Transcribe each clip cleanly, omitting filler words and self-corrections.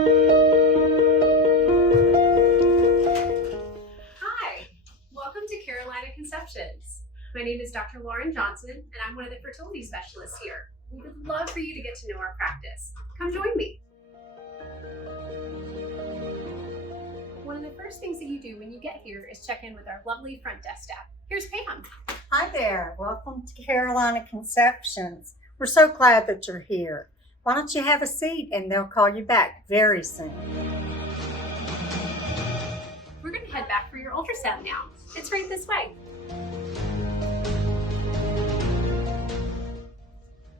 Hi, welcome to Carolina Conceptions. My name is Dr. Lauren Johnson, and I'm one of the fertility specialists here. We would love for you to get to know our practice. Come join me. One of the first things that you do when you get here is check in with our lovely front desk staff. Here's Pam. Hi there, welcome to Carolina Conceptions. We're so glad that you're here. Why don't you have a seat and they'll call you back very soon. We're going to head back for your ultrasound now. It's right this way.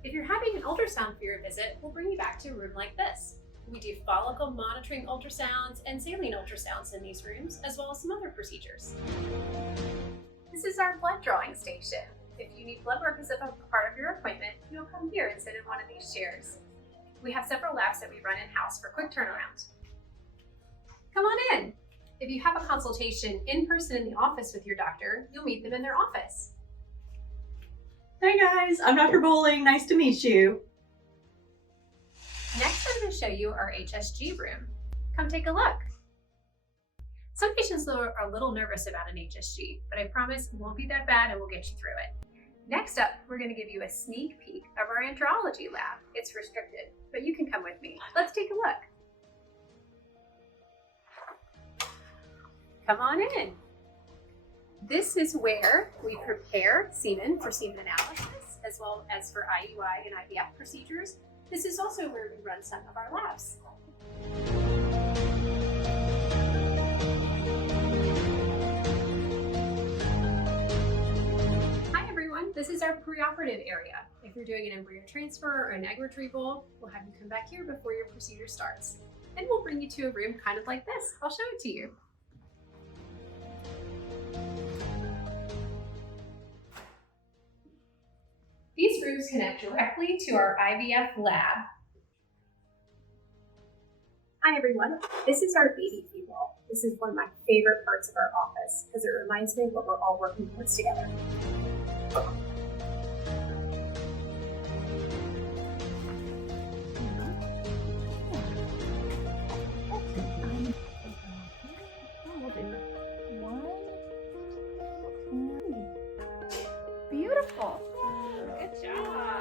If you're having an ultrasound for your visit, we'll bring you back to a room like this. We do follicle monitoring ultrasounds and saline ultrasounds in these rooms, as well as some other procedures. This is our blood drawing station. If you need blood work as a part of your appointment, you'll come here and sit in one of these chairs. We have several labs that we run in-house for quick turnaround. Come on in. If you have a consultation in person in the office with your doctor, you'll meet them in their office. Hey guys, I'm Dr. Bowling. Nice to meet you. Next, I'm going to show you our HSG room. Come take a look. Some patients are a little nervous about an HSG, but I promise it won't be that bad and we'll get you through it. Next up, we're going to give you a sneak peek of our andrology lab. It's restricted, but you can come with me. Let's take a look. Come on in. This is where we prepare semen for semen analysis, as well as for IUI and IVF procedures. This is also where we run some of our labs. Hi everyone, this is our preoperative area. If you're doing an embryo transfer or an egg retrieval, we'll have you come back here before your procedure starts. And we'll bring you to a room kind of like this. I'll show it to you. These rooms connect directly to our IVF lab. Hi everyone, this is our baby feed wall. This is one of my favorite parts of our office because it reminds me of what we're all working towards together. Beautiful. Good job.